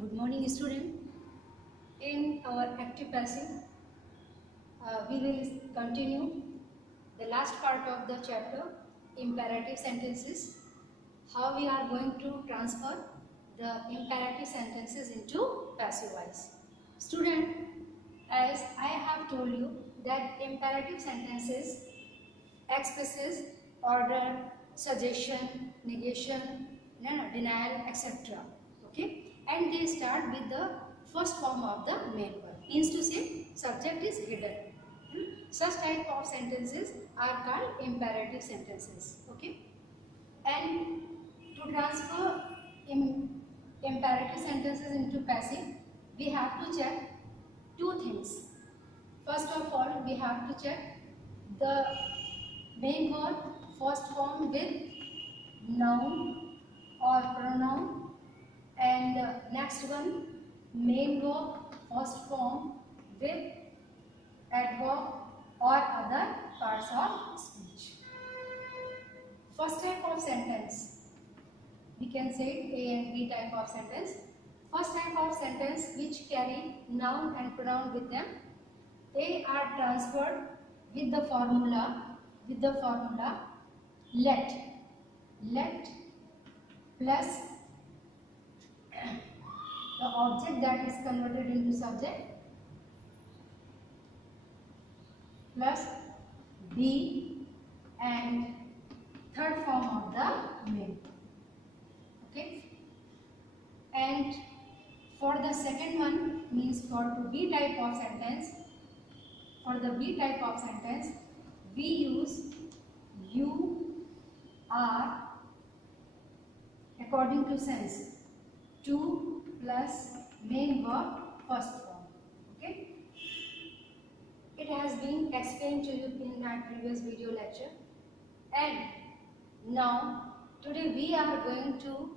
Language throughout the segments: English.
Good morning, student. In our active passive, we will continue the last part of the chapter, imperative sentences. How we are going to transfer the imperative sentences into passive voice. Student, as I have told you that imperative sentences expresses order, suggestion, negation, denial, etc. Okay, and they start with the first form of the main verb. Means to say, subject is hidden. Such type of sentences are called imperative sentences. Okay, and to transfer imperative sentences into passive, we have to check two things. First of all, we have to check the main verb first form with noun or pronoun, and next one main verb first form with adverb or other parts of speech. First type of sentence, we can say A and B type of sentence. First type of sentence which carry noun and pronoun with them, they are transferred with the formula let plus the object that is converted into subject plus be and third form of the main. Okay, and for the second one, means for the B type of sentence, we use you are according to sense, to plus main verb first form. Okay, it has been explained to you in my previous video lecture, and now today we are going to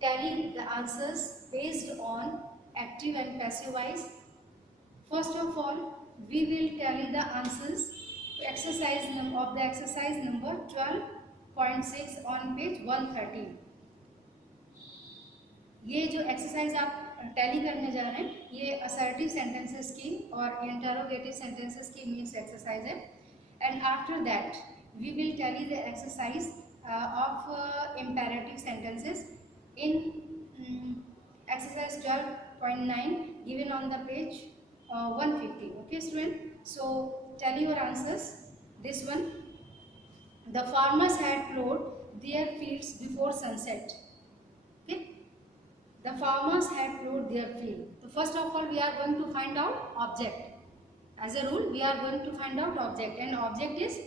tally the answers based on active and passive voice. First of all, we will tally the answers exercise number 12.6 on page 113. ये जो exercise आप tally करने जा रहे हैं, ये assertive sentences की और इंटरोगेटिव सेंटेंसेस की मीन्स एक्सरसाइज है. And after that we will tally the exercise of imperative sentences in exercise 12.9 given on the page 150. Okay, student, so tell your answers. This one, the farmers had plowed their fields before sunset. Okay, the farmers had plowed their field. So first of all, we are going to find out object. As a rule, we are going to find out object, and object is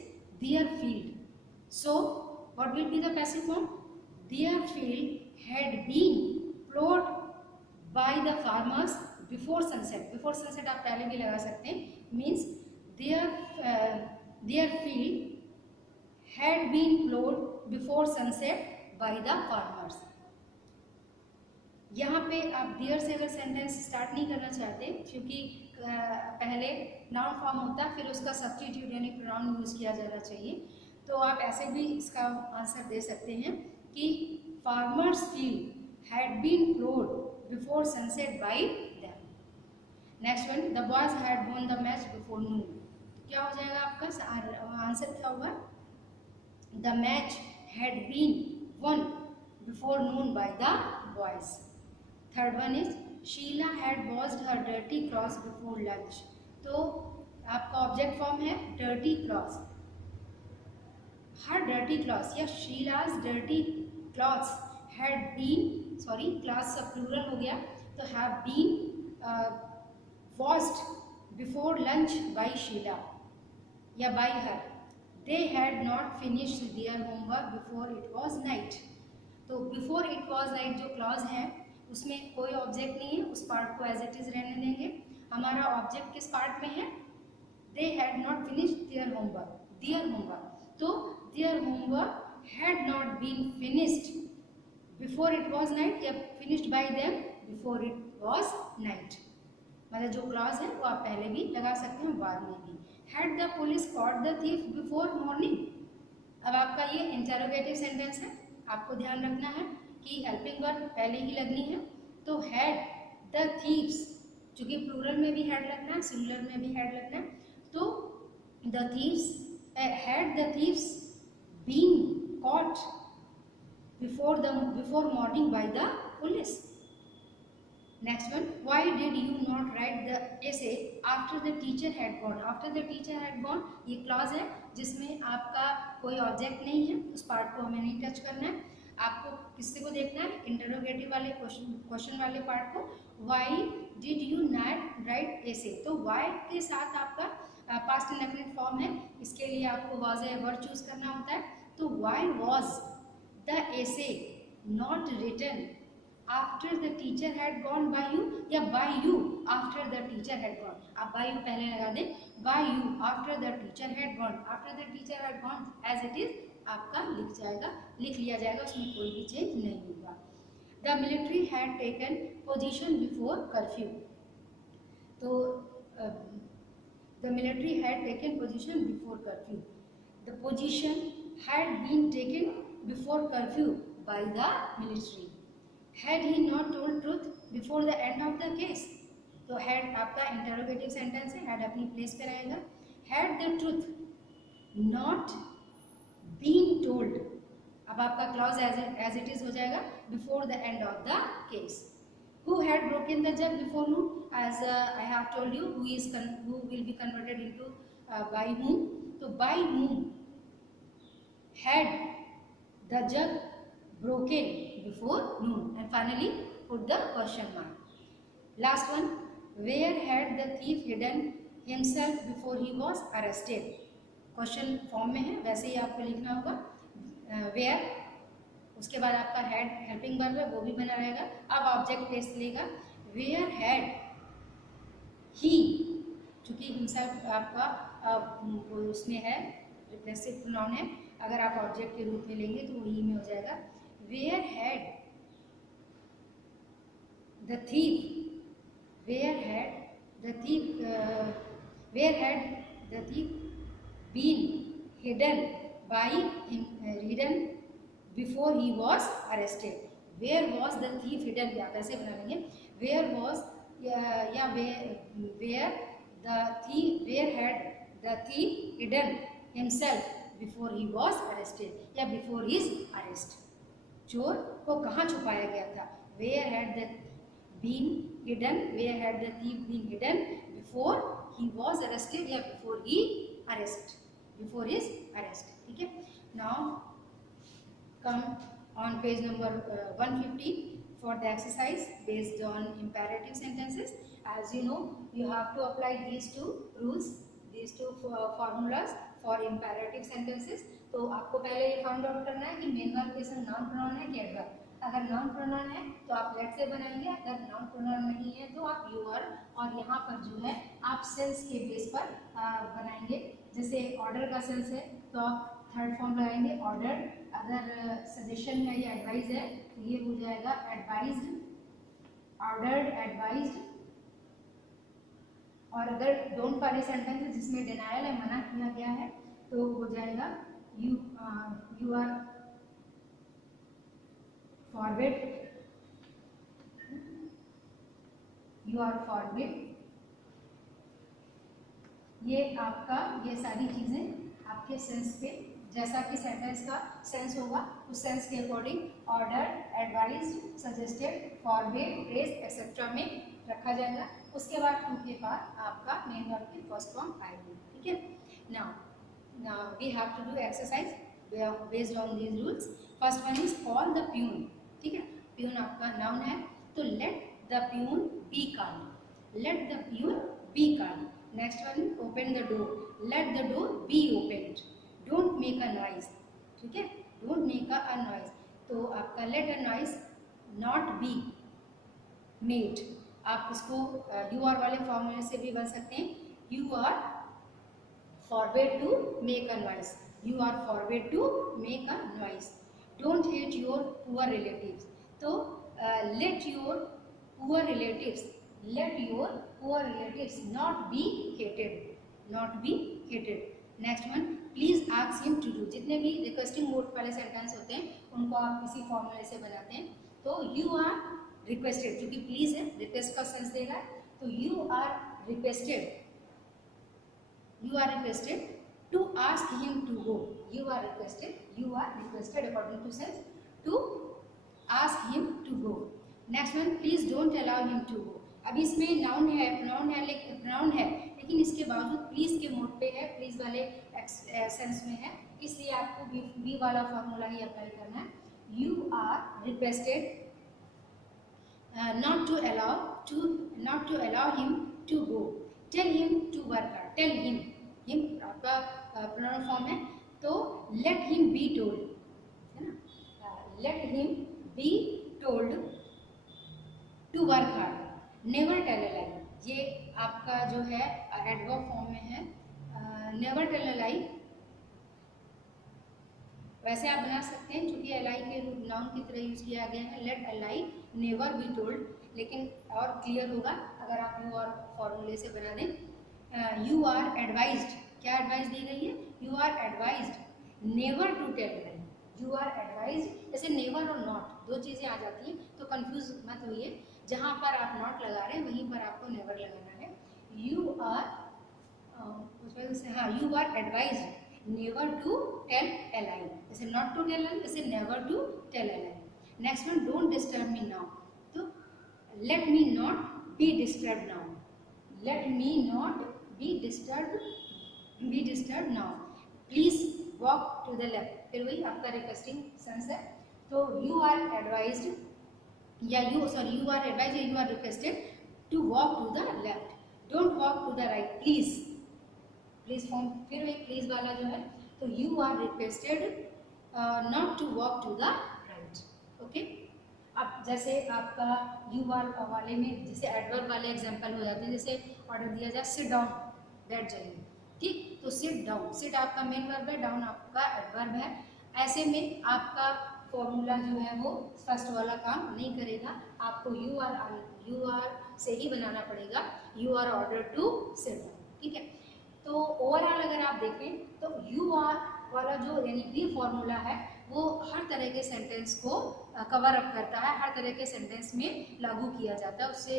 their field. So what will be the passive form? Their field had been plowed by the farmers before sunset. Before sunset आप पहले भी लगा सकते हैं. Means their field had been plowed before sunset by the farmers. यहाँ पे आप there से अगर सेंटेंस स्टार्ट नहीं करना चाहते, क्योंकि पहले नाउन फॉर्म होता है, फिर उसका सब्स्टिट्यूट यानी प्रोनाउन यूज किया जाना चाहिए, तो आप ऐसे भी इसका आंसर दे सकते हैं कि farmers field had been ploughed before sunset by them. Next one, the boys had won the match before noon. क्या हो जाएगा आपका आंसर? क्या होगा? The match had been won before noon by the boys. Third one is Sheela had washed her dirty clothes before lunch. तो आपका object form है dirty clothes. Her dirty clothes या Sheela's dirty clothes had been, sorry clothes सब plural हो गया, तो have been washed before lunch by Sheela या by her. They had not finished their homework before it was night. तो before it was night जो clause है उसमें कोई ऑब्जेक्ट नहीं है, उस पार्ट को एज इट इज रहने देंगे. हमारा ऑब्जेक्ट किस पार्ट में है? They had not finished their homework. तो their homework had not been finished before it was night या finished by them before it was night. मतलब जो क्लॉज है वो आप पहले भी लगा सकते हैं, बाद में भी. Had the police caught the thief before morning. अब आपका ये इंटरोगेटिव सेंटेंस है, आपको ध्यान रखना है कि हेल्पिंग वर्ब पहले ही लगनी है. तो हैड द थीव्स, चूंकि प्लूरल में भी हैड लगना है, सिंगुलर में भी हैड लगना है, तो the thieves had the thieves been caught before morning by the police. Next one, why did you not write the essay after the teacher had gone. After the teacher had gone ये clause है जिसमें आपका कोई object नहीं है, उस part को हमें नहीं टच करना है। आपको किससे को देखना है, इंटरोगेटिव वाले क्वेश्चन वाले पार्ट को। Why did you not write essay, तो व्हाई के साथ आपका पास्ट इंडेफिनिट फॉर्म है, इसके लिए आपको वाज ए वर्ब चूज करना होता है। तो why was the essay not written after the teacher had gone by you, या by you after the teacher had gone. आप बाय यू पहले लगा दें, by you after the teacher had gone, after the teacher had gone as it is आपका लिख लिया जाएगा, उसमें कोई भी चेंज नहीं होगा। The military had taken position before curfew, तो the military had taken position before curfew, the position had been taken before curfew by the military. Had he not told truth before the end of the case, तो had आपका interrogative sentence है, had अपनी place पे रहेगा। had the truth not been told, अब आपका clause as it is हो जाएगा, before the end of the case. who had broken the jug before noon, as I have told you, who will be converted into by whom, तो by whom had the jug broken before noon, and finally put the question mark. Last one, where had the thief hidden himself before he was arrested, question form में है, वैसे ही आपको लिखना होगा where, उसके बाद आपका had हेल्पिंग वर्ब है वो भी बना रहेगा। अब ऑब्जेक्ट प्लेस लेगा, where had he, चूंकि himself आपका उसमें है, रिफ्लेक्सिव प्रोनाउन है, अगर आप ऑब्जेक्ट के रूप में लेंगे तो वो ही में हो जाएगा। Where had the thief been hidden before he was arrested? Where was the thief hidden, या कैसे बना लेंगे, where had the thief hidden himself before he was arrested, या before his arrest, चोर को कहाँ छुपाया गया था। Where had the been hidden, where had the thief been hidden before he was arrested, या before his arrest, ठीक है। Now come on page number 150 for the exercise based on imperative sentences. As you know, you have to apply these two rules, these two formulas for imperative sentences. तो आपको पहले ये find out करना है कि main verb के साथ noun pronoun है कि एडवर्ब। अगर नाउन प्रोनाउन है तो आप लेट से बनाएंगे, अगर नाउन प्रोनाउन नहीं है तो आप यूआर, और यहाँ पर जो है आप सेंस के बेस पर बनाएंगे। जैसे ऑर्डर का सेंस है तो आप थर्ड फॉर्म लगाएंगे ऑर्डर, अगर सजेशन है या एडवाइज है तो ये हो जाएगा एडवाइज्ड, ऑर्डर्ड, एडवाइज्ड। और अगर डोंट वाले सेंटेंस है जिसमें डिनायल है, मना किया गया है, तो हो जाएगा you are forbid, ये आपका, ये सारी चीजें आपके सेंस पे, जैसा कि सेंटेंस का सेंस होगा उस सेंस के according order, advise, suggested, forbid, praise etcetera में रखा जाएगा। उसके बाद टू के बाद आपका मेन वर्ब की फर्स्ट फॉर्म आएगी, ठीक है। Now we have to do exercise based on these rules. First one is call the peon, ठीक है। peon आपका noun है, तो let the peon be calm, let the peon be calm. Next one, open the door, let the door be opened. Don't make a noise, ठीक है, don't make a noise, तो आपका let a noise not be made, आप इसको you are वाले फॉर्मूले से भी बन सकते हैं। You are forbid to make a noise, you are forbid to make a noise. Don't hate your poor relatives, तो let your poor relatives not be hated. Next one, please ask him to do, जितने भी requesting mode वाले sentence होते हैं उनको आप किसी फॉर्मूले से बनाते हैं। तो you are रिक्वेस्टेड, क्योंकि प्लीज है, रिक्वेस्ट का सेंस दे रहा है, तो you are requested to ask him to go, you are requested according to sense to ask him to go. Next one, please don't allow him to go. अब इसमें noun है लेकिन इसके बावजूद प्लीज के मोड पे है, प्लीज वाले सेंस में है, इसलिए आपको बी वाला फॉर्मूला ही अप्लाई करना है। You are requested not to allow him to go, tell him to work hard, tell him आपका प्रोनाउन फॉर्म है, तो let him be told, है ना, let him be told to work hard, never tell a lie, ये आपका जो है adverb form में है, never tell a lie, वैसे आप बना सकते हैं क्योंकि अलाई के नाउन की तरह यूज किया गया है, let a lie never be told, लेकिन और क्लियर होगा अगर आप यू और फॉर्मूले से बना दें। यू आर एडवाइज्ड, क्या एडवाइस दी गई है, you are advised never to tell a lie, you are advised, जैसे नेवर और नॉट दो चीज़ें आ जाती हैं तो कंफ्यूज मत होइए, जहाँ पर आप नॉट लगा रहे हैं वहीं पर आपको नेवर लगाना है। You are you are advised never to tell a lie, जैसे not to tell a lie, जैसे never to tell a lie। Next one, don't disturb me now, तो let me not be disturbed now, let me not be disturbed now, please walk to the left, फिर वही आपका requesting sense है, तो you are advised या you are advised या you are requested to walk to the left, don't walk to the right, please form, फिर वही please वाला जो है, तो you are requested not to walk to the right, okay. अब जैसे आपका यू आर वाले में जैसे एडवर्ब वाले एग्जांपल हो जाते हैं, जैसे ऑर्डर दिया जाए सिट डाउन, बैठ जाइए, ठीक, तो सिट डाउन, सिट आपका मेन वर्ब है, डाउन आपका एडवर्ब है, ऐसे में आपका फॉर्मूला जो है वो फर्स्ट वाला काम नहीं करेगा, आपको यू आर से ही बनाना पड़ेगा, you are order to sit down, ठीक है। तो ओवरऑल अगर आप देखें तो यू आर वाला जो यानी बी फॉर्मूला है वो हर तरह के सेंटेंस को कवर अप करता है, हर तरह के सेंटेंस में लागू किया जाता है, उससे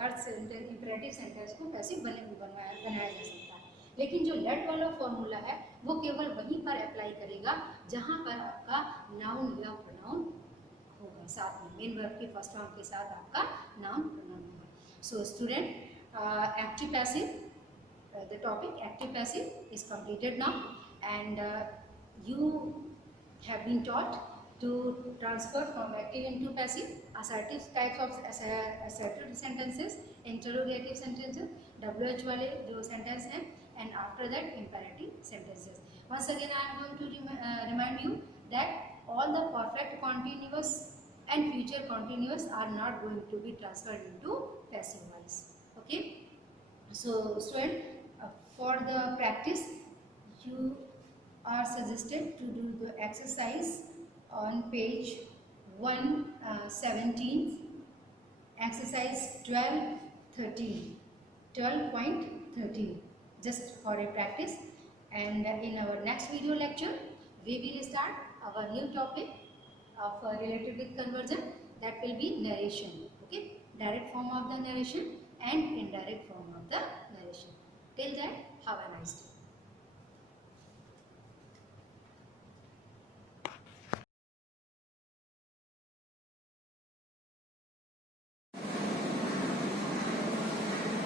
हर सेंटेंस इंपरेटिव सेंटेंस को पैसिव बनाया जा सकता है। लेकिन जो लेट वाला फॉर्मूला है वो केवल वहीं पर अप्लाई करेगा जहाँ पर आपका नाउन या प्रोनाउन होगा, साथ में मेन वर्ब के फर्स्ट फॉर्म के साथ आपका नाउन प्रोनाउन होगा। So student, active passive, the topic active passive is completed now, and you have been taught to transfer from active into passive, assertive types of assertive sentences, interrogative sentences, WH वाले जो sentence हैं, and after that imperative sentences. Once again I am going to remind you that all the perfect continuous and future continuous are not going to be transferred into passive voice, okay. So student, for the practice you are suggested to do the exercise on page 117, exercise 12.13, just for a practice, and in our next video lecture we will start our new topic of related with conversion, that will be narration, okay, direct form of the narration and indirect form of the narration. Till then, have a nice day.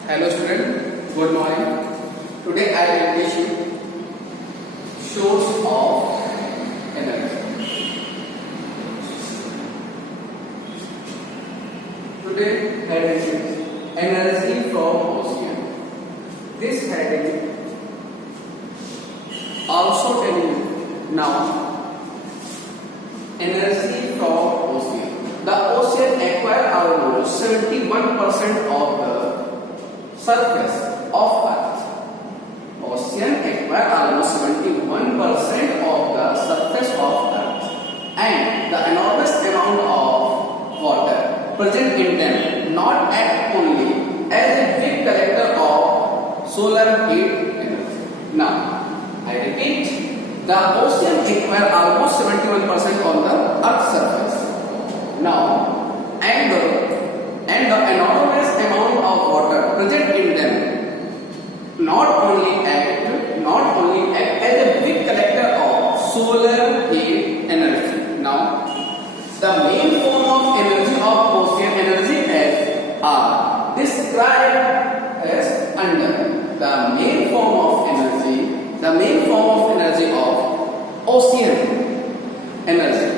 Hello student, good morning. Today I will teach you source of energy. Today heading is energy from ocean. This heading also telling you now energy from ocean. The ocean acquire almost 71% of the surface of Earth. Ocean acquire almost 71% of the surface of Earth, and the enormous amount of water present in them not act only as a big collector of solar heat energy. Now, I repeat, the ocean acquire almost 71% on the Earth's surface. Now, and and the enormous amount of water present in them not only act as a big collector of solar heat energy. Now, the main form of energy of ocean energy are described as under. The main form of energy of ocean energy.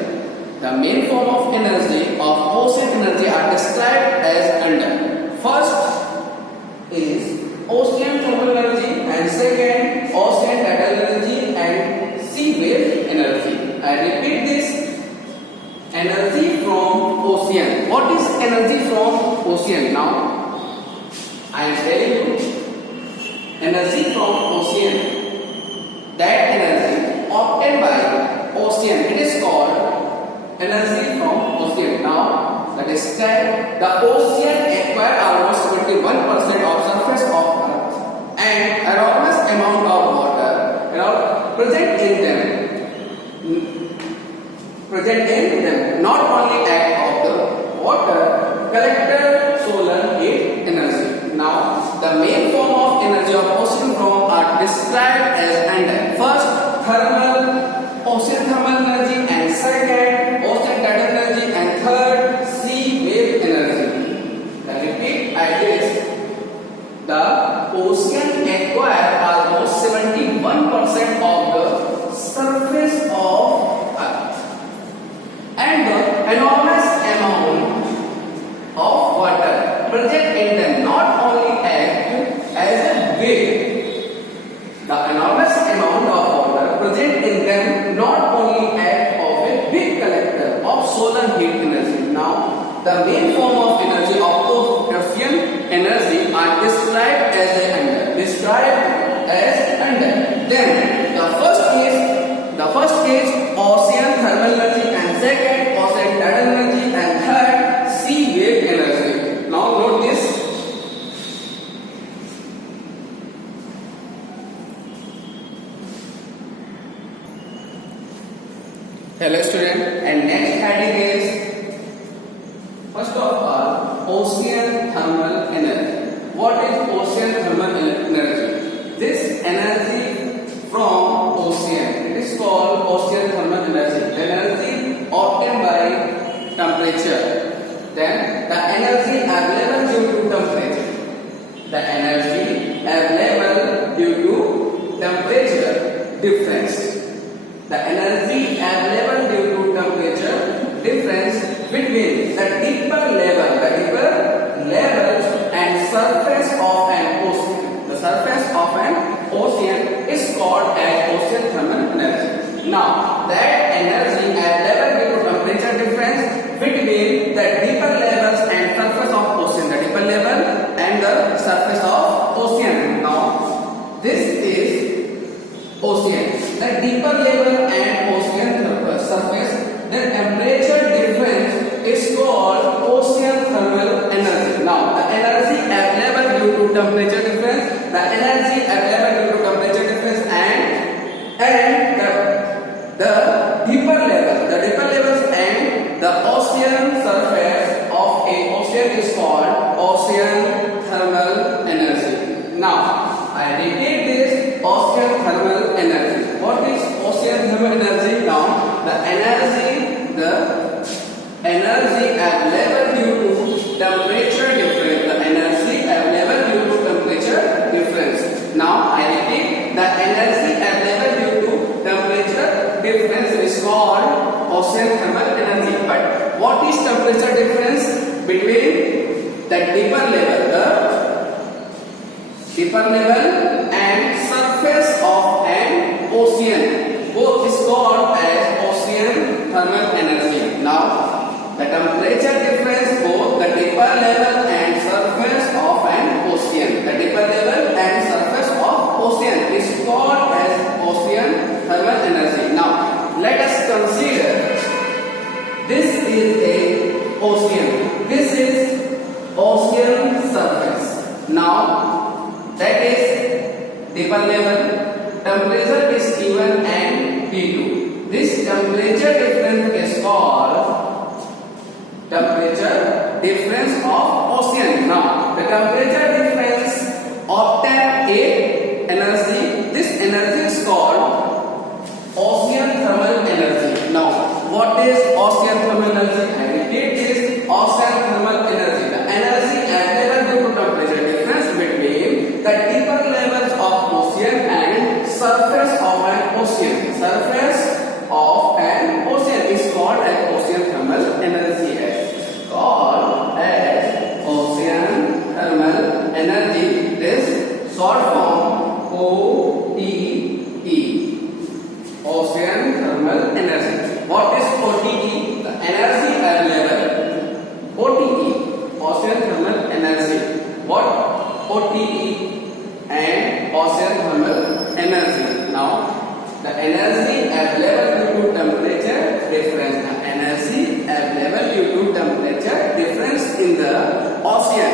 The main form of energy of ocean energy are described as under. First is ocean thermal energy, and second ocean tidal energy and sea wave energy. I repeat this: energy from ocean. What is energy from ocean? Now I am telling you, energy from ocean, that energy obtained by ocean, it is called energy from ocean. Now that is that the ocean acquire almost 21% of surface of earth and enormous amount of water present in them not only act of the water collected solar heat energy. Now the main form of energy of ocean from are described as under. First, ocean thermal energy, and second ocean tidal energy, and third sea wave energy. I repeat like this: the ocean acquire almost 71% of the surface of earth and the enormous amount of water present in them not only act as a big. The enormous amount of water present in them not only act of a big collector of solar heat energy. Now, the main form of energy of ocean energy are described as under. Then the first is ocean thermal energy, and second ocean tidal energy, and third sea wave energy. Now note this: hello student, and next heading is first of all ocean thermal energy. What is ocean thermal energy? This energy from ocean, it is called ocean thermal energy. The energy obtained by temperature. Then the energy available due to temperature. The energy available due to temperature difference. The energy available due to temperature difference between the deeper levels and surface of an ocean. The surface of an ocean is called as ocean thermal energy. Now, that energy available due to temperature difference between the deeper levels and surface of ocean. The deeper level and the surface of ocean. Now, this is ocean. The deeper level and ocean surface, the temperature difference is called ocean thermal energy. Now, the energy available due to temperature difference, the energy available due to temperature difference, and the deeper levels and the ocean surface of a ocean is called ocean thermal energy. Now, I repeat this: ocean thermal energy. What is ocean thermal energy? Now, the energy available due to temperature difference. The energy available due to temperature difference. Now, I repeat: the energy available due to temperature difference is called ocean thermal energy. But what is temperature difference between the deeper level and surface of an ocean? Both is called as ocean thermal energy. Now, the temperature difference both the deeper level and surface of an ocean. The deeper level and surface of ocean is called as ocean thermal energy. Now, let us consider this is a ocean. This is ocean surface. Now, that is deeper level. Temperature is given and T2. This temperature difference is called temperature difference of ocean. Now, the temperature difference obtain a energy. This energy is called ocean thermal energy. Now, what is ocean thermal energy? I repeat this: ocean thermal energy. The energy available due to temperature difference between the deeper levels of ocean and surface of an ocean. Surface of an ocean is called as ocean thermal energy. Called as ocean thermal energy. This short form OTE. Ocean thermal energy. What is OTE? The energy available. OTE. Ocean thermal energy. What? OTE and ocean thermal energy. Now, the energy available due to temperature difference. The energy available due to temperature difference in the ocean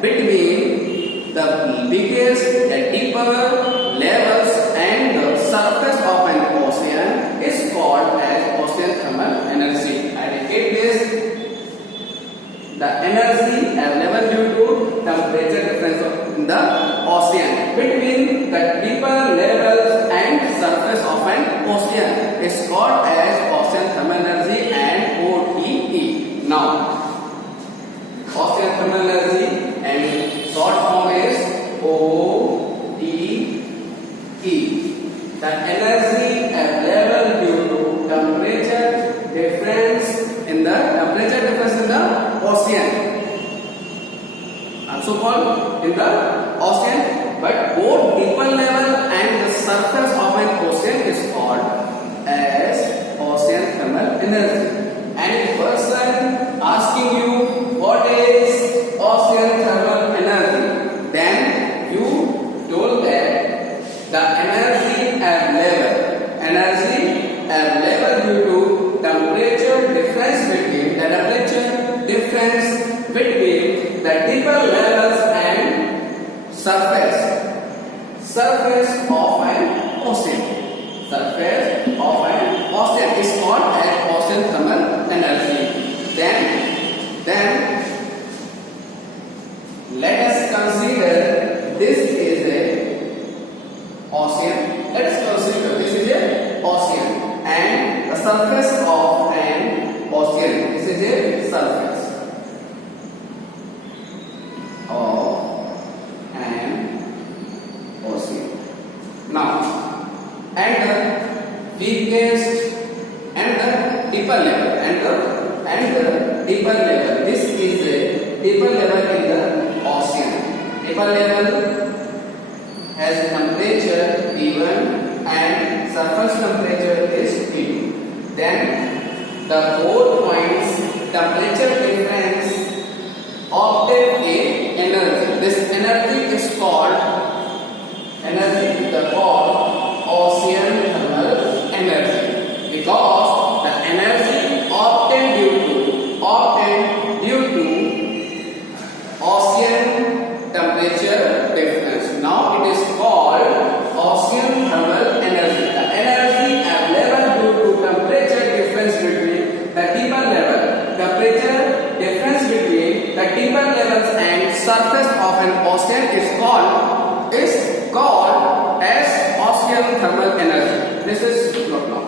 between the biggest, the deeper levels and the surface of an ocean is called as ocean thermal energy. I repeat this: the energy available due to temperature difference in the ocean between the deeper levels and surface of an ocean is called as ocean thermal energy and OTE. Now, ocean thermal energy and short form is OTE. The energy available due to temperature difference in the ocean, also called in the ocean, but both deeper level and the surface of an ocean is called as ocean thermal energy. Any person asking you what is ocean thermal energy, then you told that the energy available due to temperature difference between the deeper levels and surface of an ocean. Surface of an ocean is called as ocean thermal energy. Then let us consider this is a ocean. Let us consider this is a ocean and the surface of an ocean. This is a surface of an ocean. Now, and the biggest and the deeper level and the deeper level. This is a deeper level in the ocean. Deeper level has temperature T1 and surface temperature is T2. Then the 4 points temperature difference obtain a energy. This energy is called ocean thermal energy, because the energy obtained due to ocean temperature difference. Now it is called ocean thermal energy. The energy available due to temperature difference between the deeper level, temperature difference between the deeper levels and surface of an ocean is called as ocean thermal energy. This is not now.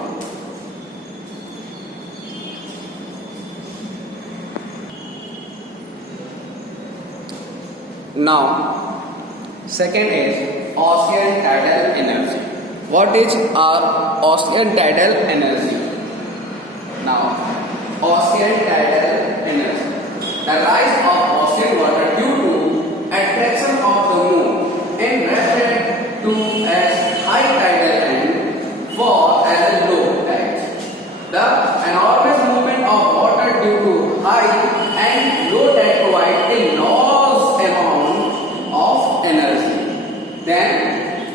Now, second is ocean tidal energy. What is our ocean tidal energy? Now, ocean tidal energy. The rise of ocean water due to attraction of the moon in referred to as high tidal and fall as a low tide. The enormous movement of water due to high and low tide provide a large amount of energy. Then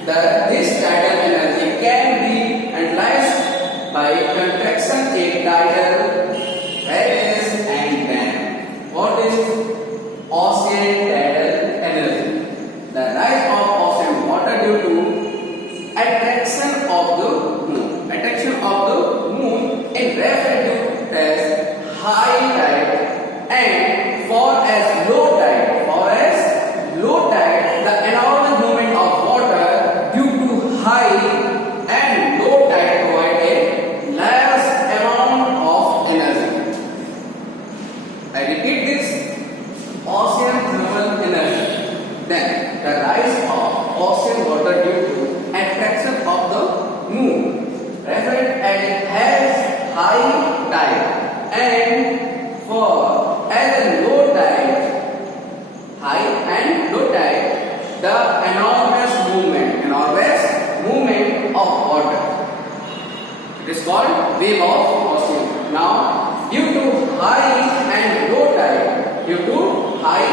this tidal energy can be analyzed by contraction a tidal rise and dam. What is ocean tidal energy? The rise of ocean water due to attraction of the moon. Attraction of the moon is referred to as high tide and fall of water. It is called wave of ocean. Now, due to high and low tide, due to high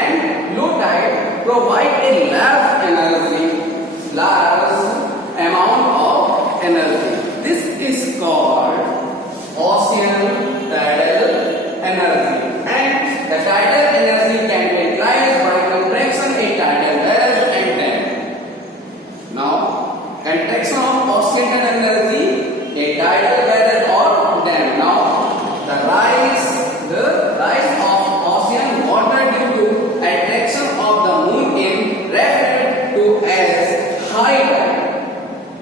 and low tide, provide a large amount of energy. This is called ocean tidal energy. And the tidal energy can be utilized by contraction a tidal wave and dam. Now, contraction of ocean tidal energy, a tidal wave or dam. Now, the rise of ocean water due to attraction of the moon is referred to as high tide,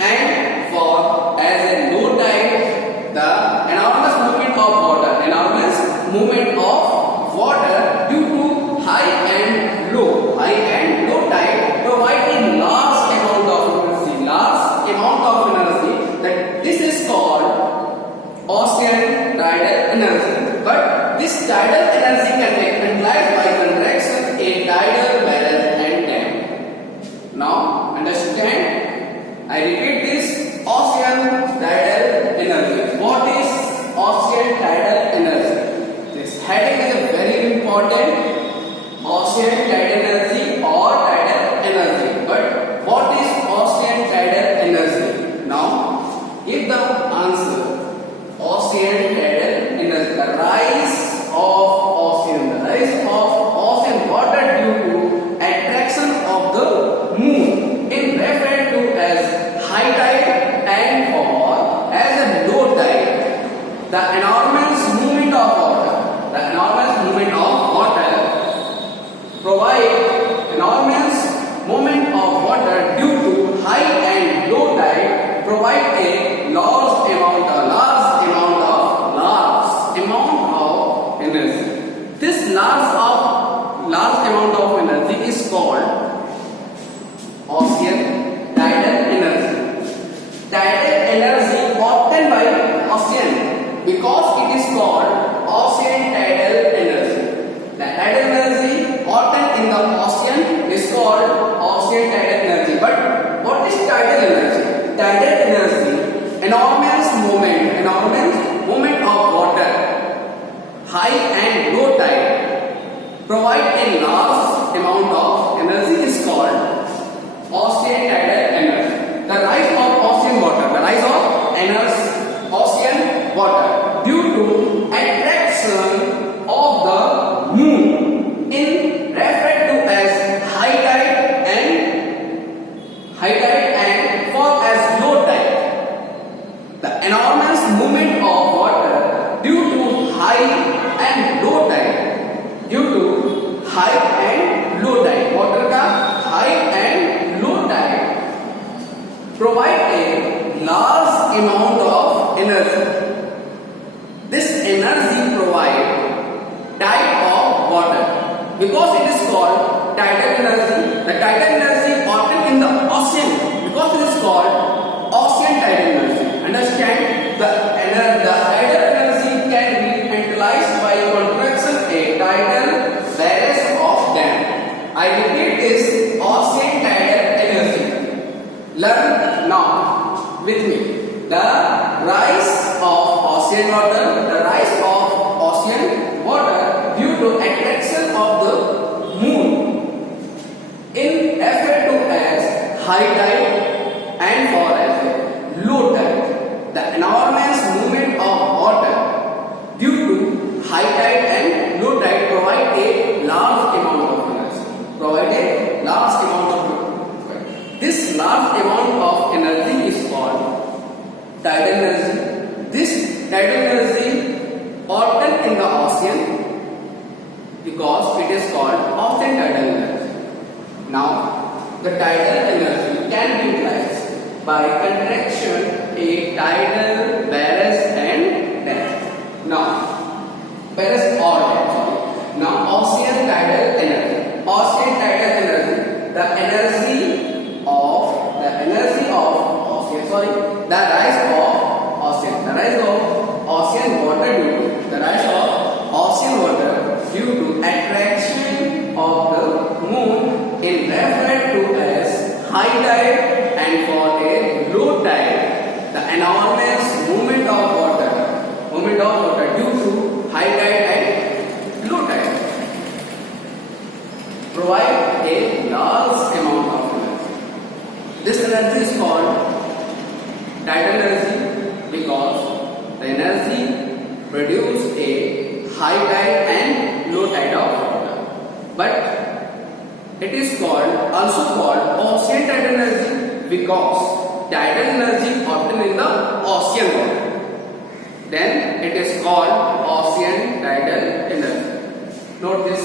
and for as a low tide, the enormous movement of water due to high and low tide provide a large amount of energy. That this is called ocean tidal energy. But this tidal energy can be utilized by contraction a tidal barrage and dam. Now understand, I repeat this, ocean tidal energy. What is ocean tidal energy? This heading is a very important. Ocean tidal energy or tidal energy. But what is ocean tidal energy? Now, give the answer. Ocean tidal energy, the rise of ocean water due to attraction of the moon is referred to as high tide, and for as a low tide, the enormous movement of water due to high and low tide provide a large amount of energy. This large amount of energy is called ocean tidal energy. Tidal energy obtained by ocean, because it is called ocean tidal energy. The tidal energy obtained in the ocean is called ocean tidal energy. But what is tidal energy? Tidal energy, enormous movement of water, high and low tide, provide a large amount of energy is called ocean tidal energy. The rise of ocean water due to attraction of the moon is referred to as high tide, and for as low tide. The enormous movement of water due to high and low tide, water का high and low tide provide a large amount of energy. This energy provide type of water, because it is called tidal energy. The tidal energy obtained in the ocean, because it is called ocean tidal energy. Understand, the tidal energy can be utilized by contraction a tidal barrage of dam. I repeat this, ocean tidal energy. Learn now with me. The rise of ocean water due to attraction of the moon in referred to as high tide, and for as low tide. The enormous movement of water due to high tide and low tide provide a large amount of energy. This large amount of energy is called tidal energy. This tidal energy obtained in the ocean, because it is called ocean tidal energy. Now, the tidal energy can be utilized by contraction a tidal barrage and dam. Now, barrage or dam. Now, ocean tidal energy. The rise of ocean water due to attraction of the moon is referred to as high tide tide and for a low tide, the enormous movement of water due to high tide and low tide provide a large amount of energy. This energy is called tidal energy because the energy produces a high tide and low tide of water. But it is also called ocean tidal energy because tidal energy obtained in the ocean water. Then it is called ocean tidal energy. Note this.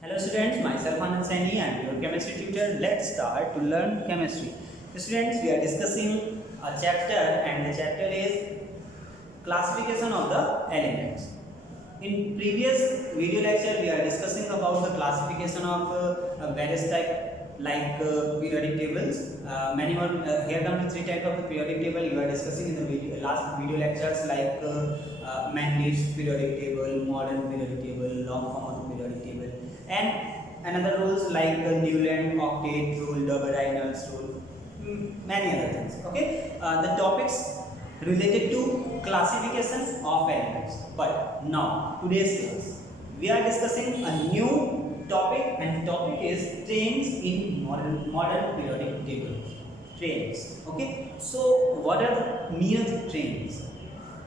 Hello students, myself Anand Saini, I am your chemistry tutor. Let's start to learn chemistry. Students, we are discussing a chapter and the chapter is classification of the elements. In previous video lecture, we are discussing about the classification of various type like periodic tables. Many more here come the three types of the periodic table you are discussing in the last video lectures like Mendeleev's periodic table, modern periodic table, long form of the periodic table, and another rules like Newland octet rule, Dobber-Reynolds rule, many other things. Okay, the topics related to classification of elements. But now today's class we are discussing a new topic, and the topic is trains in modern periodic table. Trains. Okay, so what are the meaning of trains?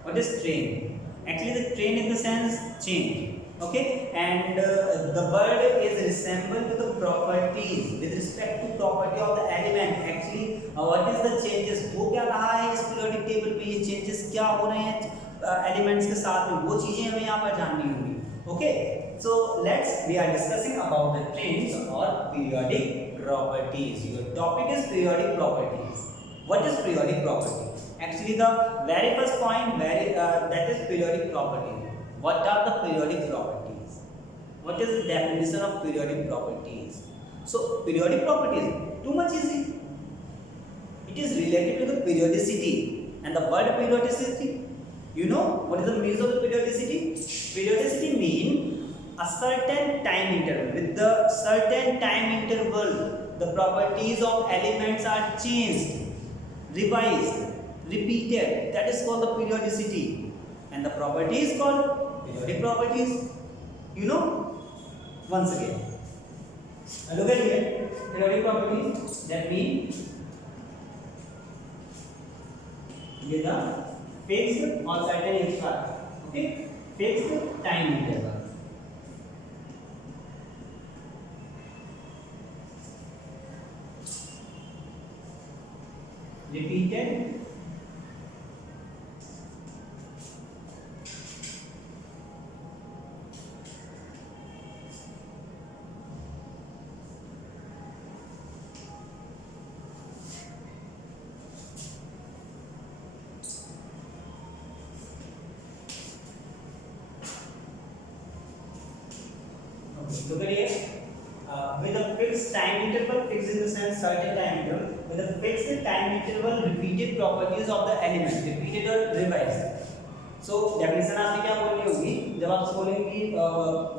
What is train? Actually, the train in the sense change. Okay, and the word is resemble to the properties with respect to property of the element. Actually, what is the changes? वो क्या रहा है इस periodic table पे, ये changes क्या हो रहे हैं elements के साथ में, वो चीजें हमें यहाँ पर जाननी होंगी. Okay, so we are discussing about the trains or periodic properties. Your topic is periodic properties. What is periodic property? Actually, the very first point that is periodic property. What are the periodic properties? What is the definition of periodic properties? So periodic properties, too much easy. It is related to the periodicity, and the word periodicity, you know what is the meaning of the periodicity? Periodicity means a certain time interval. With the certain time interval, the properties of elements are changed, revised, repeated. That is called the periodicity, and the property is called periodic properties. You know, once again, look at here. Periodic properties, that means with a fixed or certain interval. Okay, fixed time interval. Repeated look at here. With a fixed time interval, fixed in the sense certain time interval, with a fixed time interval, repeated properties of the element, repeated or revised. So definition आपने क्या बोलनी होगी? जब आप बोलेंगे कि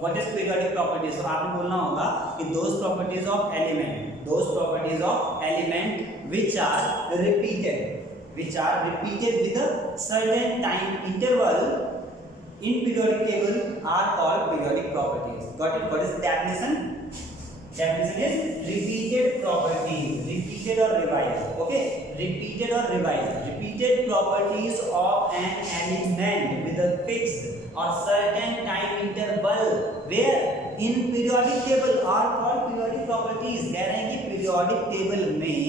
what is periodic properties, तो आपने बोलना होगा कि those properties of element which are repeated with a certain time interval in periodic table are called periodic properties. Got it? What is the definition? Definition is repeated properties, repeated or revised. Okay, repeated or revised. Repeated properties of an element with a fixed or certain time interval where in periodic table are called periodic properties. कह रहे हैं कि periodic table में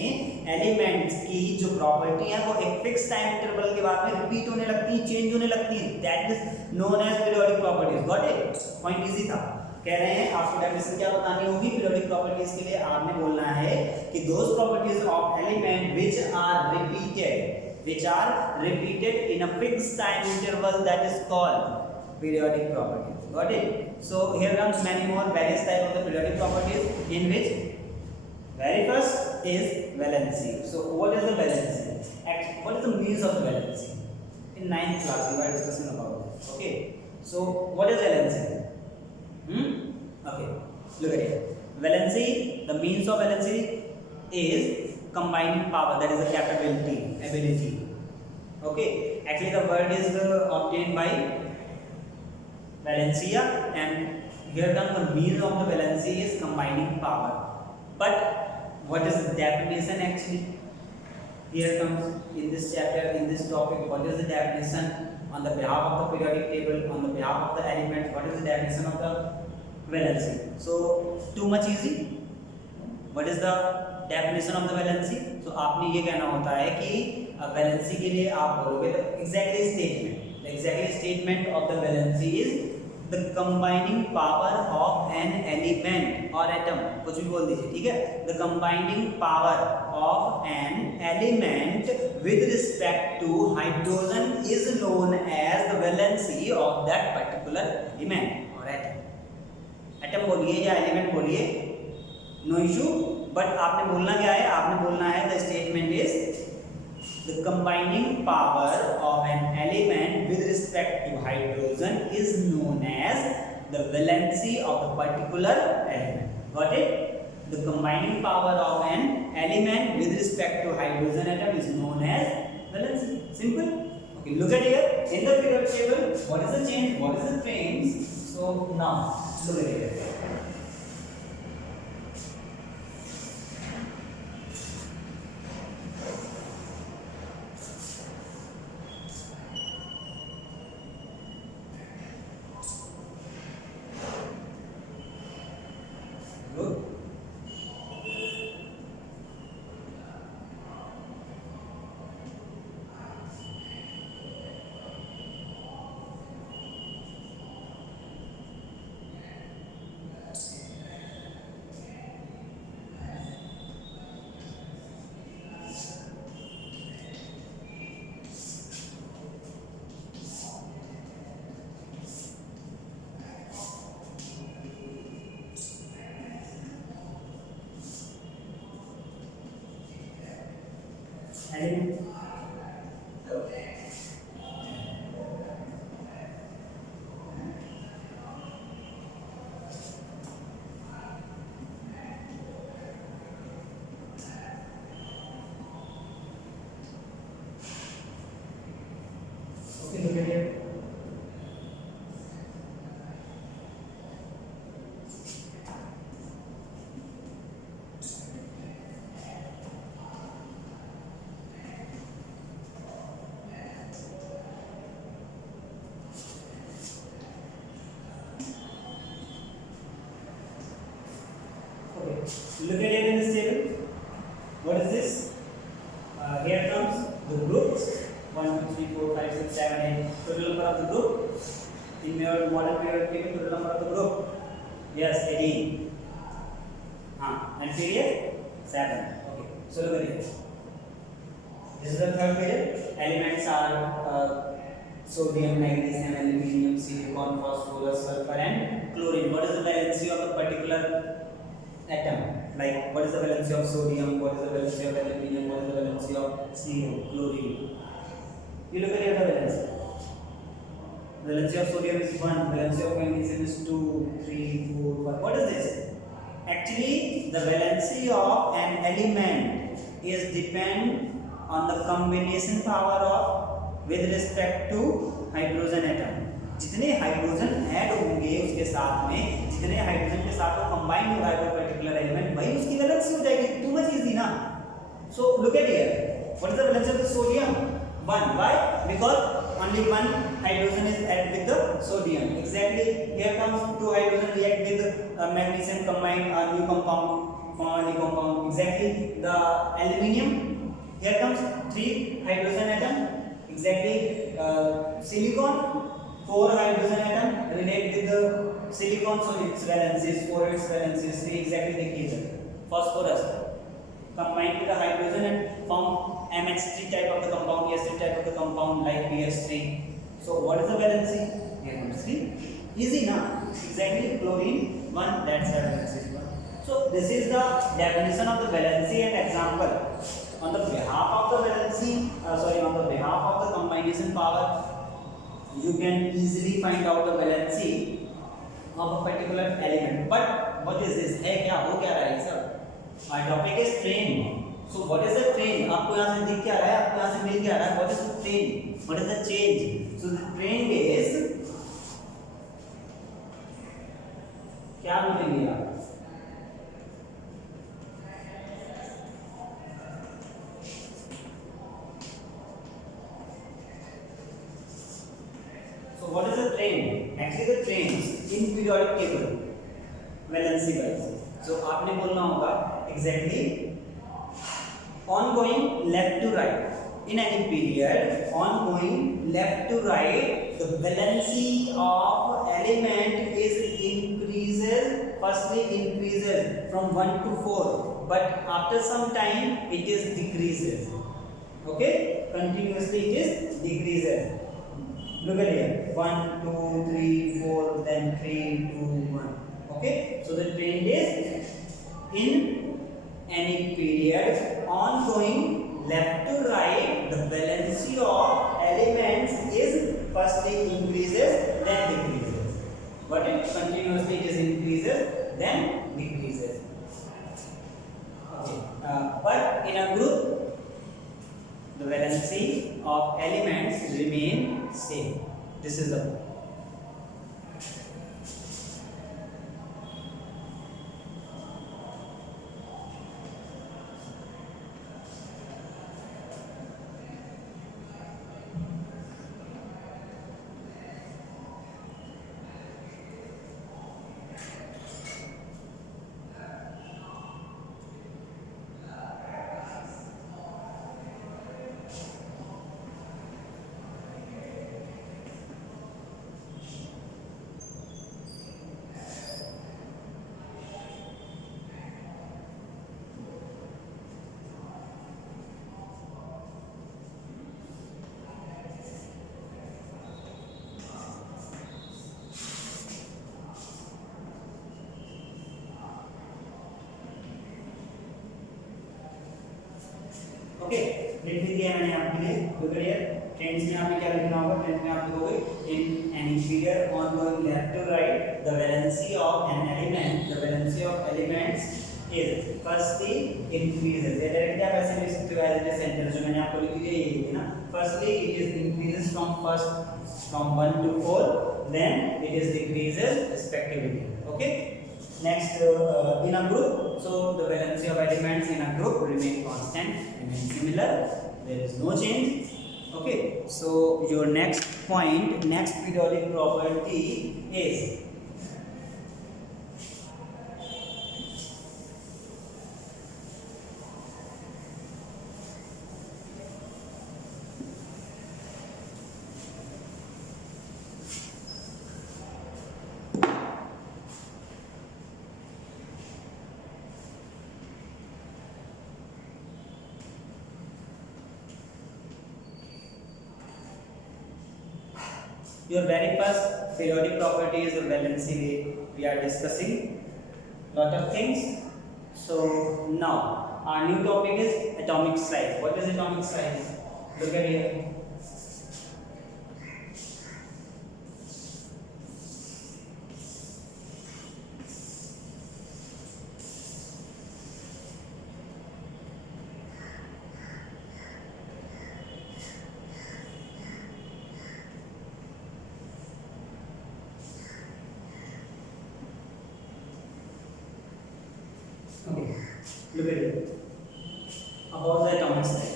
elements की जो property है वो एक fixed time interval के बाद में repeat होने लगती है, change होने लगती है. That is known as periodic properties. Got it? Point easy था. कह रहे हैं आपको डेफिनेशन क्या बतानी होगी periodic properties के लिए? आपने बोलना है कि those properties of element which are repeated in a fixed time interval, that is called periodic properties. Got it? So here comes many more various type of the periodic properties, in which very first is valency. So what is the valency? What is the meaning of the valency? in ninth class we were discussing about this. Okay, so what is valency? Okay, look at it. Valency, the means of valency is combining power, that is a capability, ability. Okay, actually the word is obtained by Valencia, and here comes the means of the valency is combining power. But what is the definition actually? Here comes in this chapter, in this topic, what is the definition on the behalf of the periodic table, on the behalf of the element, what is the definition of the valency? So too much easy. What is the definition of the valency? So आपने ये कहना होता है कि valency के लिए आप बोलोगे तो exactly statement. The exactly statement of the valency is the combining power of an element or atom. कुछ भी बोल दीजिए, ठीक है? The combining power of an element with respect to hydrogen is known as the valency of that particular element or atom. Atom बोलिए या element बोलिए, no issue. But आपने बोलना क्या है? आपने बोलना है the statement is the combining power of an element with respect to hydrogen is known as the valency of the particular element. Got it? The combining power of an element with respect to hydrogen atom is known as valency. Simple. Okay, look at here. In the periodic table, what is the change? What is the trains? So now, look at here. Good. Element. Okay, look at here. Look at it in this table. What is this? Here comes the groups 1, 2, 3, 4, 5, 6, 7, 8. Total number of the group. In your model periodic table, total number of the group. Yes, 18. And period 7. Okay. So look at it. This is the third period. Elements are sodium, magnesium, aluminium, silicon, phosphorus, sulfur, and chlorine. What is the valency of the particular atom? Like what is the valency of sodium, what is the valency of aluminium, what is the valency of CO, chlorine. You look at your valency. Valency of sodium is 1, valency of magnesium is 2, 3, 4, 5. What is this? Actually, the valency of an element is depend on the combination power of with respect to hydrogen atom. जितने hydrogen add होंगे उसके साथ में, जितने hydrogen के साथ वो combine होगा कोई पर्टिकुलर एलिमेंट, वही उसकी वैलेंसी हो जाएगी. टू मच इजी ना. So look at here. What is the valency of the sodium? 1. Why? Because only one hydrogen is added with the sodium. Exactly. Here comes 2 hydrogen react with magnesium, combine a new compound, form a new compound. Exactly. The aluminium. Here comes 3 hydrogen atom. Exactly. Silicon. 4 hydrogen atom relate with the silicon, so its valence is 4, its valence is 3. Exactly देखिए sir. Phosphorus combine with the hydrogen and form MH3 type of the compound, S3 type of the compound like BH3. So what is the valency? Here comes 3. Easy na? Exactly. Chlorine 1. That's the valency is 1. So this is the definition of the valency and example on the behalf of the balancing, on the behalf of the combination power, you can easily find out the valency of a particular element. But what is this? है क्या हो क्या रहा है सब? Our topic is train. So what is the train? आपको यहाँ से दिख क्या रहा है? आपको यहाँ से मिल क्या रहा है? What is the train? What is the change? So the train is क्या बोलेंगे आप? So what is the train? Actually the trains in periodic table valency wise. So आपने बोलना होगा exactly ongoing left to right. In any period, ongoing left to right, the valency of element is increases. Firstly, increases from 1 to 4, but after some time it is decreases. Okay, continuously it is decreases. Look at here, 1, 2, 3, 4, then 3, 2, 1. Okay, so the trend is in any period ongoing left to right, the valency of elements is firstly increases, then decreases. But it continuously it is increases, then decreases. Okay, but in a group, the valency of elements remain same. This is the point. Okay लिख दिया मैंने आपके लिए तो करिए trends में आपने क्या लिखना होगा ट्रेंड्स में आप लिखोगे in any period ongoing left to right the valency of an element the valency of elements is firstly increases ये डायरेक्ट आप ऐसे लिख सकते हो एज इट इज सेंटेंस जो मैंने आपको लिख दिया ये लिखिए ना firstly it is increases from 1 to 4 then it is decreases respectively okay next in a group so the valency of elements in a group remain constant remain similar there is no change okay so your next point next periodic property is your very first periodic property is the valency we are discussing lot of things so now our new topic is atomic size what is atomic size look at here okay look at it about the atomic size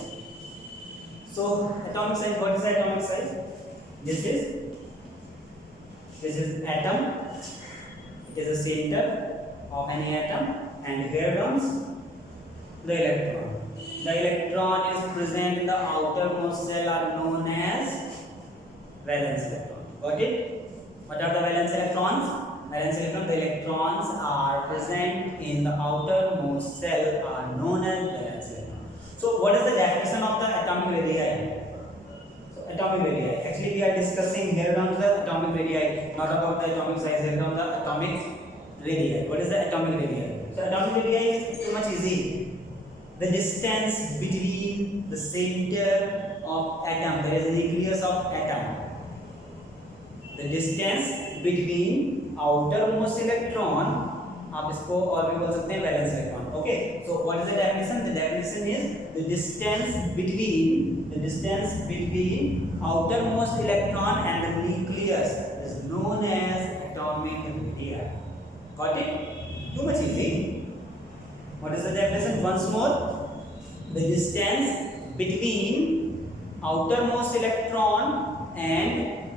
so atomic size what is the atomic size this is atom it is the center of any atom and here comes the electron is present in the outermost shell are known as valence electron got it what are the valence electrons valence electron the electrons are present in the outermost cell are known as valence electron so what is the definition of the atomic radii so atomic radii actually we are discussing here comes the atomic radii not about the atomic size here comes the atomic radii what is the atomic radii so atomic radii is too much easy the distance between the center of atom, there is a nucleus of atom. The distance between outermost electron, आप इसको और भी बोल सकते हैं valence electron. Okay, so what is the definition? The definition is the distance between outermost electron and the nucleus is known as atomic radii. Got it? Too much easy. What is the definition? Once more, the distance between outermost electron and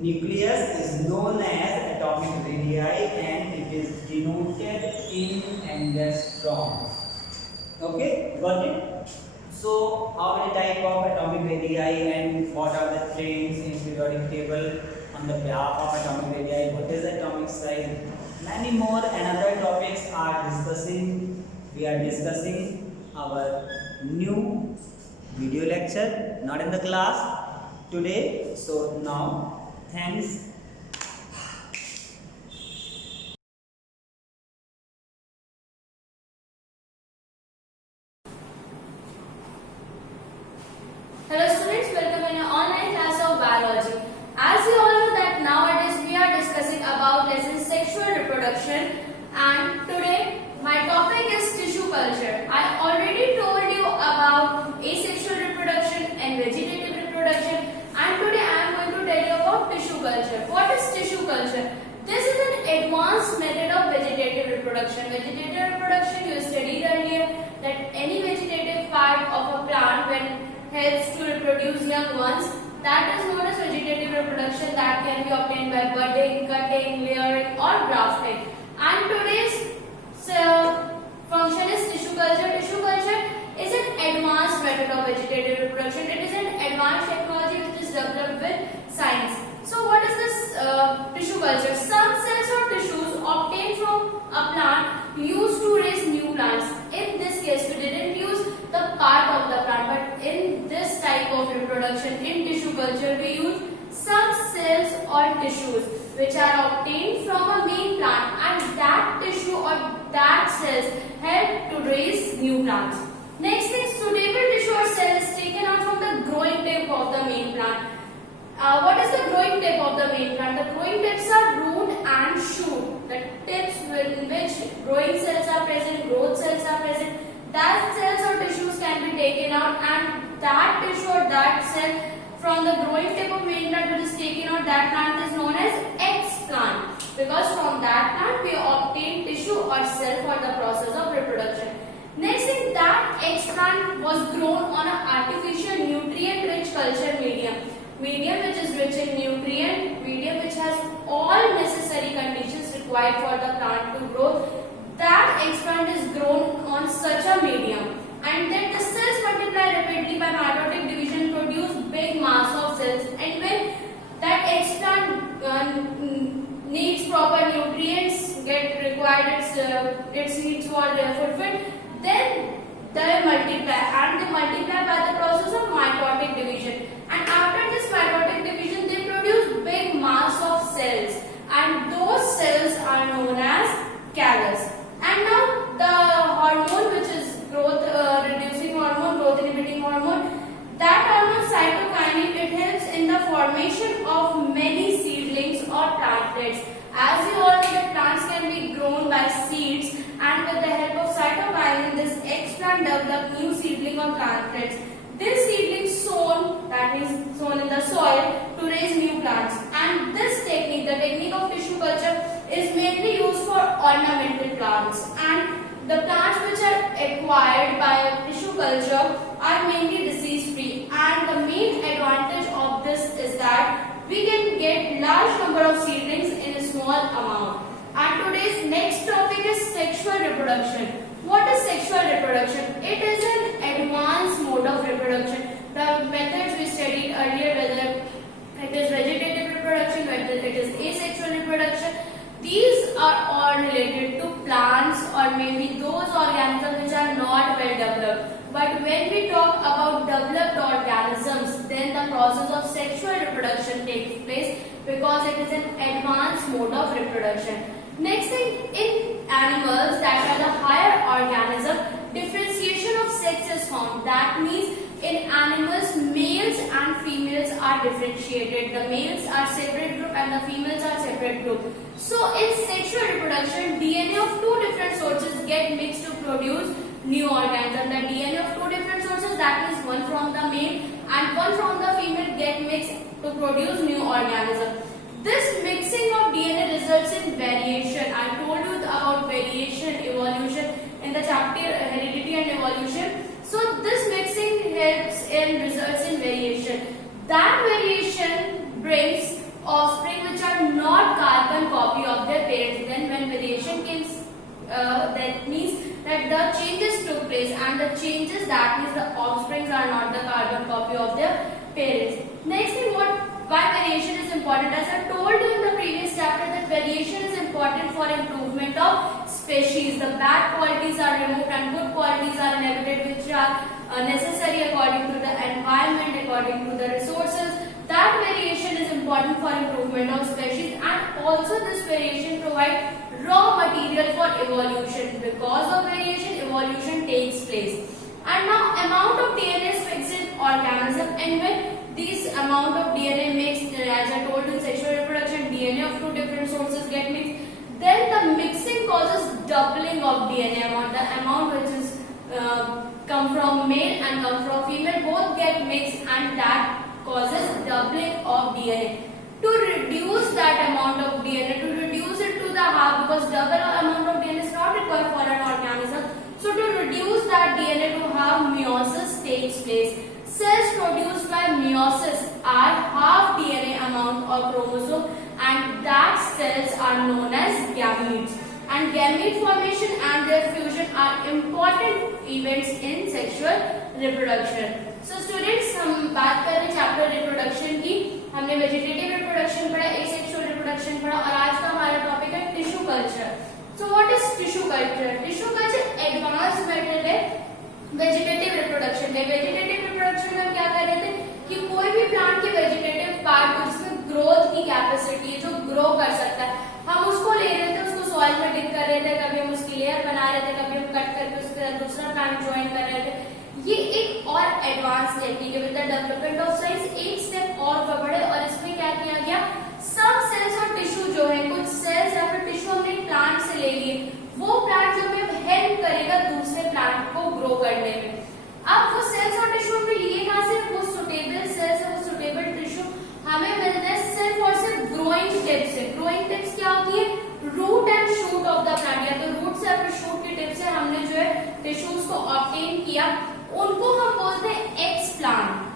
nucleus is known as atomic radii and it is denoted in angstrom. Okay, got it? So, how many type of atomic radii and what are the trends in periodic table on the behalf of atomic radii? What is the atomic size? Many more and other topics are discussing. We are discussing our new video lecture, not in the class today. So now, thanks. Hello students, welcome in an online class of biology. As you all know that nowadays we are discussing about lesson sexual reproduction and today my topic is tissue culture. I already told you about asexual reproduction and vegetative reproduction and today I am going to tell you about tissue culture. What is tissue culture? This is an advanced method of vegetative reproduction. Vegetative reproduction you studied earlier that any vegetative part of a plant when helps to reproduce young ones, that is known as vegetative reproduction, that can be obtained by budding, cutting, layering or grafting. And today's function is tissue culture. Tissue culture is an advanced method of vegetative reproduction. It is an advanced technology which is developed with science. So what is this tissue culture? Some cells or tissues obtained from a plant used to raise new plants. In this case we didn't use the part of the plant, but in this type of reproduction in tissue culture we use some cells or tissues which are obtained from a main plant and that tissue or that cells help to raise new plants. Next thing, suitable tissue or cell is taken out from the growing tip of the main plant. What is the growing tip of the main plant? The growing tips are root and shoot. The tips in which growing cells are present, growth cells are present, that cells or tissues can be taken out and that tissue or that cell from the growing tip of main plant which is taken out, that plant is known as explant because from that plant we obtain tissue or cell for the process of reproduction. Next thing, that explant was grown on an artificial nutrient rich culture medium which is rich in nutrient, medium which has all necessary conditions required for the plant to grow. That explant is grown on such a medium and then the cells multiply rapidly by mitotic division, produce big mass of cells, and when that explant needs proper nutrients get required, its needs were fulfilled, then they multiply and they multiply by the process of mitotic division, and after this mitotic division they produce big mass of cells and those cells are known as callus. And now the hormone which is growth reducing hormone, growth inhibiting hormone, that hormone cytokinin, it helps in the formation of many seedlings or plantlets. As you all know that plants can be grown by seeds and with the help of cytokinin this explant develop new seedling or plantlets. This seedling sown, that means sown in the soil to raise new plants, and this technique, the technique of tissue culture, is mainly used for ornamental plants, and the plants which are acquired by tissue culture are mainly disease free, and the main advantage of this is that we can get large number of seedlings in a small amount. And today's next topic is sexual reproduction. What is sexual reproduction? It is an advanced mode of reproduction. The methods we studied earlier, whether it is vegetative reproduction, whether it is asexual reproduction, these are all related to plants or maybe those organisms which are not well developed. But when we talk about developed organisms, then the process of sexual reproduction takes place because it is an advanced mode of reproduction. Next thing, in animals that are the higher organism, differentiation of sex is found. That means in animals, males and females are differentiated. The males are separate group and the females are separate group. So in sexual reproduction, DNA of two different sources get mixed to produce new organism. The DNA of two different sources, that means one from the male and one from the female, get mixed to produce new organism. This mixing of DNA results in variation. I told you about variation, evolution in the chapter heredity and evolution. So this mixing helps in results in variation. That variation brings offspring which are not carbon copy of their parents. Then when variation comes, that means that the changes took place, and the changes, that means the offsprings are not the carbon copy of their parents. Next thing, why variation is important? As I told you in the previous chapter, that variation is important for improvement of species. The bad qualities are removed and good qualities are inherited, which are necessary according to the environment, according to the resources. That variation is important for improvement of species, and also this variation provides raw material for evolution. Because of variation, evolution takes place. And now amount of DNA is fixed in organism, and when this amount of DNA mixed, as I told in sexual reproduction, DNA of two different sources get mixed, then the mixing causes doubling of DNA amount. The amount which is come from male and come from female both get mixed, and that causes doubling of DNA. To reduce that amount of DNA, to reduce it to the half, because double amount of DNA is not required for an organism. So to reduce that DNA to half, meiosis takes place. Cells produced by meiosis are half DNA amount of chromosome, and that cells are known as gametes. And gamete formation and their fusion are important events in sexual reproduction. So students, हम बात कर रहे हैं chapter reproduction की. हमने vegetative reproduction पढ़ा, asexual reproduction पढ़ा, और आज का हमारा टॉपिक है tissue culture. So what is tissue culture? Tissue culture advanced method है वेजिटेटिव रिप्रोडक्शन में. वेजिटेटिव रिप्रोडक्शन में हम क्या कर रहे थे कि कोई भी प्लांट के वेजिटेटिव पार्ट को, जिसमें ग्रोथ की कैपेसिटी है, जो ग्रो कर सकता है, हम उसको ले रहे थे, उसको सॉइल में डिप कर रहे थे, कभी हम उसकी लेयर बना रहे थे, कभी हम कट करके उसके साथ दूसरा प्लांट ज्वाइन कर रहे थे. ये एक और एडवांस टेक्निक है. With the development of science एक स्टेप और बढ़े, और इसमें क्या किया गया, सब सेल्स और टिश्यू जो है, कुछ सेल्स या फिर टिश्यू हमने प्लांट से ले लिए, वो प्लांट जो हमें हेल्प करेगा दूसरे प्लांट को ग्रो करने में. अब वो सेल्स और टिश्यू हमने लिए कहां से, वो सुटेबल सेल्स और वो सुटेबल टिश्यू हमें मिलते हैं सिर्फ और सिर्फ ग्रोइंग टिप से. ग्रोइंग टिप्स क्या होती है, root and shoot of the plant, या तो रूट से या फिर शूट की टिप से हमने जो है टिश्यूज को ऑब्टेन किया, उनको हम बोलते हैं एक्स प्लांट.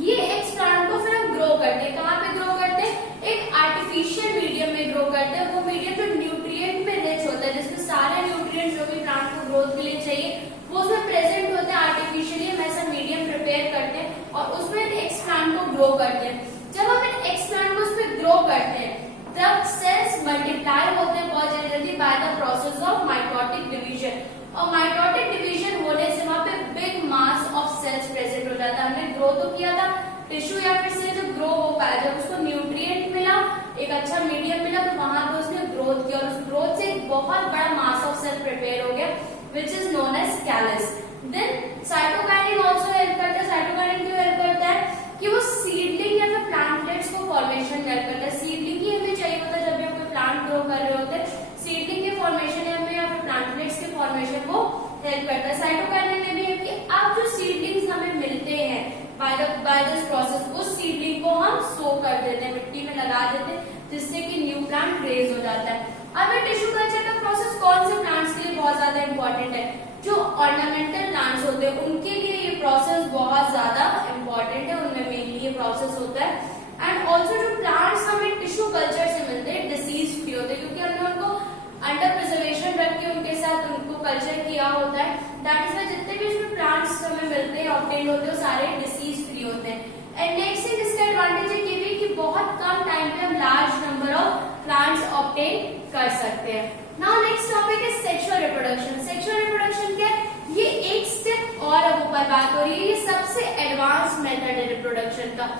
ये एक्स प्लांट को फिर हम ग्रो करते हैं. कहाँ पे ग्रो करते हैं, एक आर्टिफिशियल मीडियम में ग्रो करते हैं. वो मीडियम जो न्यूट्रिएंट में रिच होता है, जिसमें सारे न्यूट्रिएंट जो भी प्लांट को ग्रोथ के लिए चाहिए वो उसमें प्रेजेंट होते हैं. आर्टिफिशियली हम ऐसा मीडियम प्रिपेयर करते हैं और उसमें एक्स प्लांट को ग्रो करते हैं. जब हम एक्स प्लांट को उसमें ग्रो करते हैं, तब सेल्स मल्टीप्लाई होते हैं बहुत जल्दी by the process of mitotic division. और माइटोटिक डिवीजन होने से वहां पे big mass of cells present हो जाता है. हमने ग्रो तो किया था टिश्यू या फिर सेल, जो ग्रो हो पाया, जब उसको न्यूट्रिएंट मिला, एक अच्छा मीडियम मिला, तो वहां पे उसने ग्रोथ किया, और उस ग्रोथ से एक बहुत बड़ा मास ऑफ सेल प्रिपेयर हो गया, which is known as callus. Then cytokinin also help करता है. साइटोकाइनिन क्यों हेल्प करता है कि वो सीडलिंग या फिर प्लांटलेट्स को फॉर्मेशन हेल्प करता है. सीडलिंग ही हमें चाहिए होता है जब भी हम कोई प्लांट ग्रो कर रहे होते हैं. सीडलिंग के फॉर्मेशन है हमें, या फिर प्लांटलेट्स के फॉर्मेशन को हेल्प करता है. साइटोकाइनिन में भी है कि अब जो सीडलिंग्स हमें मिलते हैं बाय दिस प्रोसेस, उस सीडलिंग को हम सो कर देते हैं, मिट्टी में लगा देते हैं, जिससे कि न्यू प्लांट रेज हो जाता है. अब ये टिश्यू कल्चर का प्रोसेस कौन से प्लांट्स के लिए बहुत ज्यादा इंपॉर्टेंट है, जो ऑर्नामेंटल प्लांट्स होते हैं उनके लिए ये प्रोसेस बहुत ज्यादा इंपॉर्टेंट है. उनमें मेनली ये प्रोसेस होता है. एंड ऑल्सो जो प्लांट्स हमें टिश्यू कल्चर से मिलते हैं डिसीज फ्री होते हैं, क्योंकि हमने उनको अंडर प्रिजर्वेशन रख के उनके साथ उनको कल्चर किया होता है. दैट इज वाई जितने भी इसमें प्लांट्स हमें मिलते हैं, ऑब्टेन होते हैं, सारे डिसीज फ्री होते हैं. एंड नेक्स्ट थिंग, इसका एडवांटेज है ये भी कि बहुत कम टाइम पे हम large number of plants obtain कर सकते हैं. नाउ नेक्स्ट टॉपिक है सेक्सुअल रिप्रोडक्शन. सेक्सुअल रिप्रोडक्शन क्या है, ये एक स्टेप और अब ऊपर बात हो रही है. ये सबसे एडवांस मेथड है रिप्रोडक्शन का.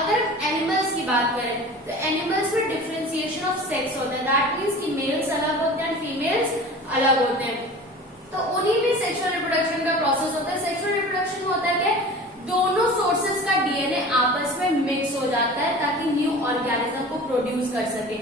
अगर एनिमल्स की बात करें तो एनिमल्स में डिफरेंशिएशन ऑफ सेक्स होता है. दैट मीन्स कि मेल्स अलग होते हैं, फीमेल्स अलग होते हैं. तो उन्हीं में सेक्सुअल रिप्रोडक्शन का प्रोसेस होता है। सेक्सुअल रिप्रोडक्शन में होता है कि दोनों सोर्सेज का डीएनए आपस में मिक्स हो जाता है ताकि न्यू ऑर्गेनिज्म को प्रोड्यूस कर सके।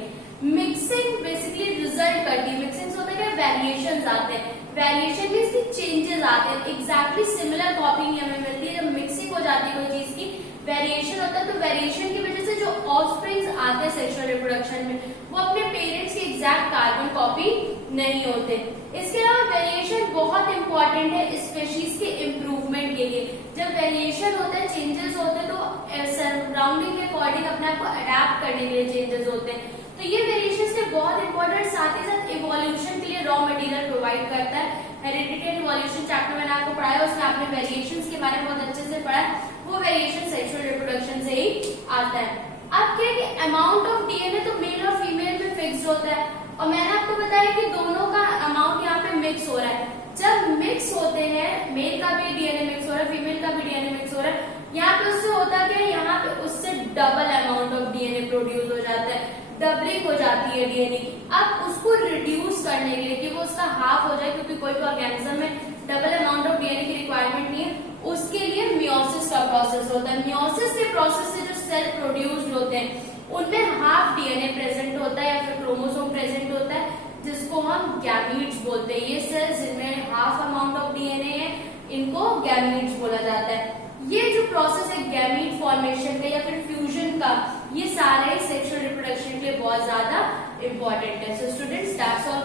मिक्सिंग बेसिकली रिजल्ट करती है, मिक्सिंग होता है कि वेरिएशंस आते हैं, वेरिएशन मींस कि चेंजेस आते हैं, एग्जैक्टली सिमिलर कॉपी नहीं हमें मिलती है। जब मिक्सिंग हो जाती है कोई चीज की, वेरिएशन होता है, तो वेरिएशन की वजह से जो ऑफस्प्रिंग्स आते हैं सेक्सुअल रिप्रोडक्शन में वो अपने पेरेंट्स की एग्जैक्ट कार्बन कॉपी नहीं होते। इसके अलावा वेरिएशन बहुत इंपॉर्टेंट है स्पीशीज के इम्प्रूवमेंट के लिए। जब वेरिएशन होता है, चेंजेस होते हैं, तो सराउंडिंग के अकॉर्डिंग अपने आप को अडेप्ट करने के लिए चेंजेस होते हैं। तो ये वेरिएशंस के बहुत इंपॉर्टेंट, साथ ही साथ इवोल्यूशन के लिए रॉ मटेरियल प्रोवाइड करता है। हेरिडिटी एंड इवोल्यूशन चैप्टर मैंने आपको पढ़ाया, उसमें आपने वेरिएशंस के बारे में बहुत अच्छे से पढ़ा है। वो वेरिएशन सेक्सुअल रिप्रोडक्शन से ही आता है। अब क्या है कि अमाउंट ऑफ डीएनए तो मेल और फीमेल में फिक्स होता है, और मैंने आपको बताया कि दोनों का अमाउंट यहाँ पे मिक्स हो रहा है। जब मिक्स होते हैं, मेल का भी डीएनए मिक्स हो रहा है, फीमेल का भी डीएनए मिक्स हो रहा है, यहाँ पे उससे होता क्या है, यहाँ पे उससे double amount of DNA produce हो जाता है, डबलिंग हो जाती है डीएनए की। अब उसको रिड्यूस करने के लिए कि वो उसका हाफ हो जाए, क्योंकि कोई भी ऑर्गेनिज्म में डबल अमाउंट ऑफ डीएनए की रिक्वायरमेंट नहीं है, उसके लिए मियोसिस का प्रोसेस होता है। मियोसिस के प्रोसेस से जो सेल प्रोड्यूस्ड होते हैं उनमें हाफ डीएनए प्रेजेंट होता है या फिर क्रोमोसोम प्रेजेंट होता है, जिसको हम गैमीट्स बोलते हैं। ये सेल्स जिनमें हाफ अमाउंट ऑफ डीएनए है, इनको गैमीट्स बोला जाता है। ये जो प्रोसेस है गैमीट फॉर्मेशन का या फिर फ्यूजन का, ये सारे सेक्सुअल रिप्रोडक्शन के लिए बहुत ज्यादा इंपॉर्टेंट है। So students, that's all